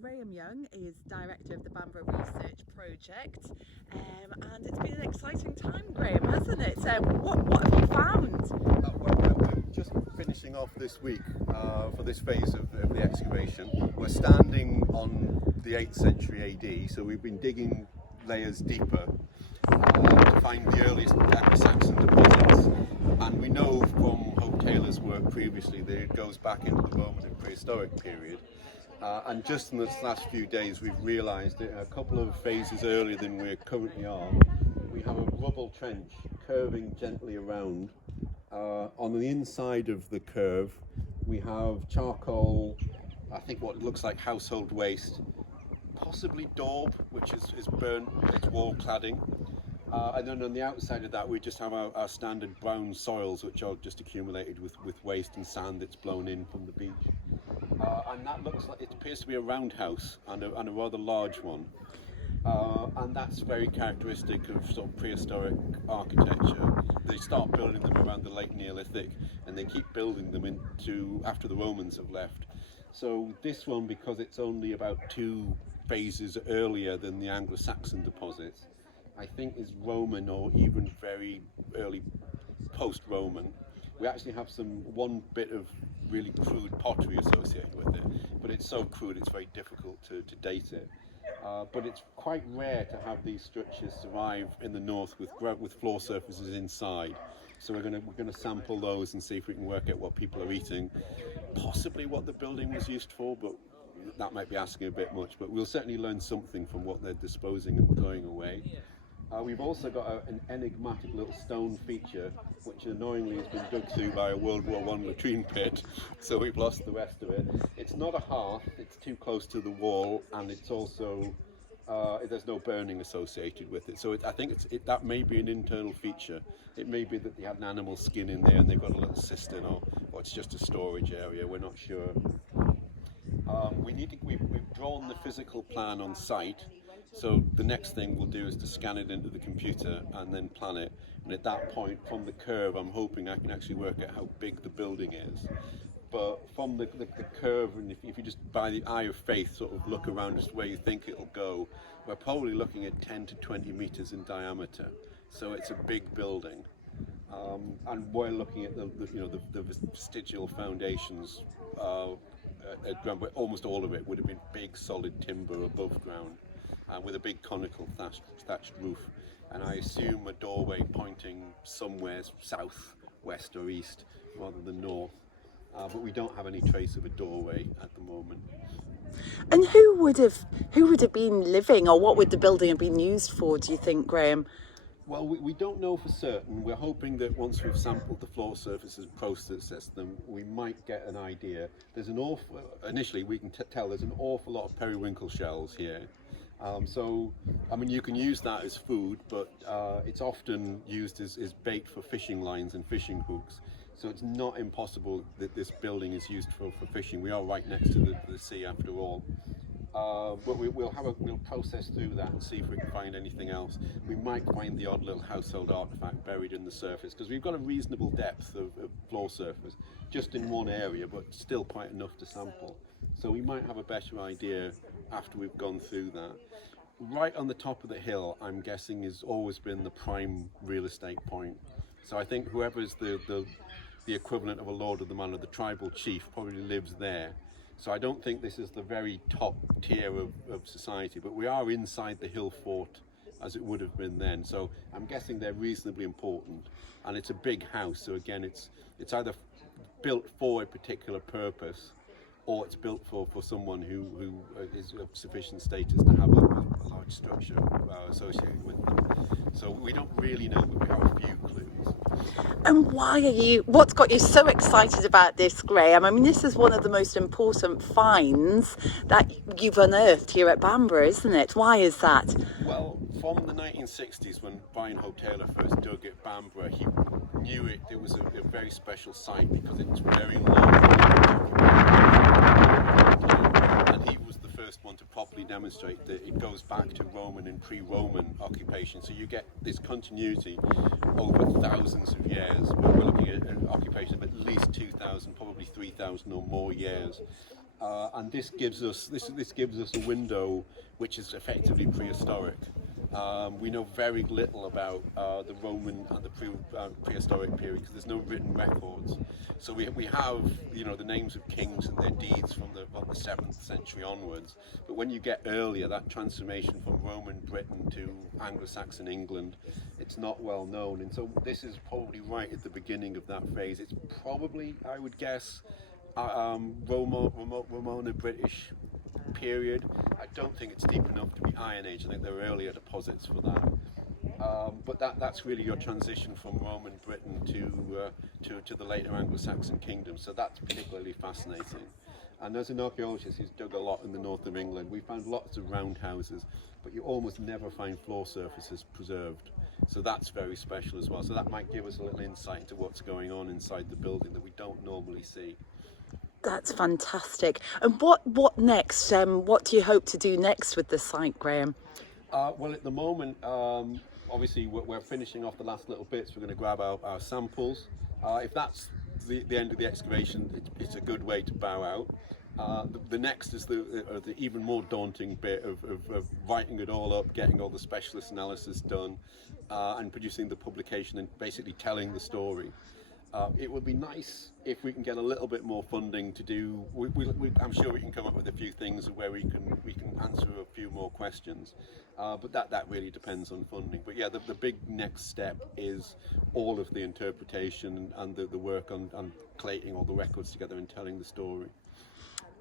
Graeme Young is director of the Bamburgh Research Project, and it's been an exciting time, Graeme, hasn't it? What have you found? We're just finishing off this week for this phase of the excavation. We're standing on the 8th century AD, so we've been digging layers deeper to find the earliest Anglo-Saxon deposits. And we know from Hope Taylor's work previously that it goes back into the Roman and prehistoric period. And just in this last few days, we've realised that a couple of phases earlier than we currently are, we have a rubble trench curving gently around. On the inside of the curve, we have charcoal, I think what looks like household waste, possibly daub, which is burnt, its wall cladding. And then on the outside of that, we just have our standard brown soils, which are just accumulated with waste and sand that's blown in from the beach. And that looks like, it appears to be a roundhouse, and a rather large one. And that's very characteristic of sort of prehistoric architecture. They start building them around the late Neolithic, and they keep building them into after the Romans have left. So this one, because it's only about 2 phases earlier than the Anglo-Saxon deposits, I think is Roman or even very early post-Roman. We actually have one bit of really crude pottery associated with it, but it's so crude it's very difficult to date it. But it's quite rare to have these structures survive in the north with floor surfaces inside. So we're going to sample those and see if we can work out what people are eating, possibly what the building was used for, but that might be asking a bit much. But we'll certainly learn something from what they're disposing and throwing away. We've also got an enigmatic little stone feature, which annoyingly has been dug through by a World War I latrine pit, so we've lost the rest of it. It's not a hearth, it's too close to the wall, and it's also, there's no burning associated with it. So I think that may be an internal feature. It may be that they had an animal skin in there and they've got a little cistern, or it's just a storage area, we're not sure. We've drawn the physical plan on site. So the next thing we'll do is to scan it into the computer and then plan it. And at that point, from the curve, I'm hoping I can actually work out how big the building is. But from the curve, and if you just by the eye of faith sort of look around just where you think it'll go, we're probably looking at 10 to 20 meters in diameter. So it's a big building. And we're looking at the vestigial foundations at ground, where almost all of it would have been big solid timber above ground. With a big conical thatched roof, and I assume a doorway pointing somewhere south, west or east rather than north, but we don't have any trace of a doorway at the moment. And who would have been living, or what would the building have been used for, do you think, Graeme? Well, we don't know for certain. We're hoping that once we've sampled the floor surfaces and processed them, we might get an idea. Initially we can tell there's an awful lot of periwinkle shells here. So, I mean, you can use that as food, but it's often used as bait for fishing lines and fishing hooks. So it's not impossible that this building is used for fishing. We are right next to the sea after all. But we'll process through that and see if we can find anything else. We might find the odd little household artifact buried in the surface, because we've got a reasonable depth of floor surface just in one area, but still quite enough to sample. So we might have a better idea after we've gone through that. Right on the top of the hill, I'm guessing, has always been the prime real estate point. So I think whoever's the equivalent of a lord of the manor, the tribal chief, probably lives there. So I don't think this is the very top tier of society, but we are inside the hill fort as it would have been then. So I'm guessing they're reasonably important, and it's a big house. So again, it's either built for a particular purpose, or it's built for someone who is of sufficient status to have a large structure associated with them. So we don't really know, but we have a few clues. And what's got you so excited about this, Graeme? I mean, this is one of the most important finds that you've unearthed here at Bamburgh, isn't it? Why is that? Well, from the 1960s, when Brian Hope Taylor first dug at Bamburgh, he knew it was a very special site because it's very low. And he was the first one to properly demonstrate that it goes back to Roman and pre-Roman occupation. So you get this continuity over thousands of years. We're looking at an occupation of at least 2,000, probably 3,000 or more years. and this gives us a window which is effectively prehistoric. We know very little about the Roman and the prehistoric period because there's no written records. So we have, you know, the names of kings and their deeds from the 7th century onwards. But when you get earlier, that transformation from Roman Britain to Anglo-Saxon England, it's not well known. And so this is probably right at the beginning of that phase. It's probably, I would guess, Romano British period. I don't think it's deep enough to be Iron Age. I think there are earlier deposits for that. But that's really your transition from Roman Britain to the later Anglo-Saxon kingdom. So that's particularly fascinating. And as an archaeologist who's dug a lot in the north of England, we found lots of roundhouses, but you almost never find floor surfaces preserved. So that's very special as well. So that might give us a little insight into what's going on inside the building that we don't normally see. That's fantastic. And what next? What do you hope to do next with the site, Graeme? Well, at the moment, obviously we're finishing off the last little bits. We're going to grab our samples. If that's the end of the excavation, it's a good way to bow out. The next is the even more daunting bit of writing it all up, getting all the specialist analysis done, and producing the publication and basically telling the story. It would be nice if we can get a little bit more funding to do. I'm sure we can come up with a few things where we can answer a few more questions, but that really depends on funding. But yeah, the big next step is all of the interpretation and the work on collating all the records together and telling the story.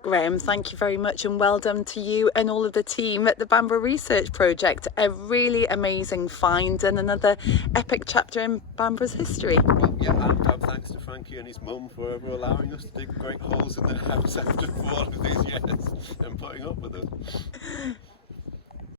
Graeme, thank you very much, and well done to you and all of the team at the Bamburgh Research Project. A really amazing find and another epic chapter in Bamburgh's history. Well, yeah, and thanks to Frankie and his mum for allowing us to dig great holes in the house after all of these years and putting up with it.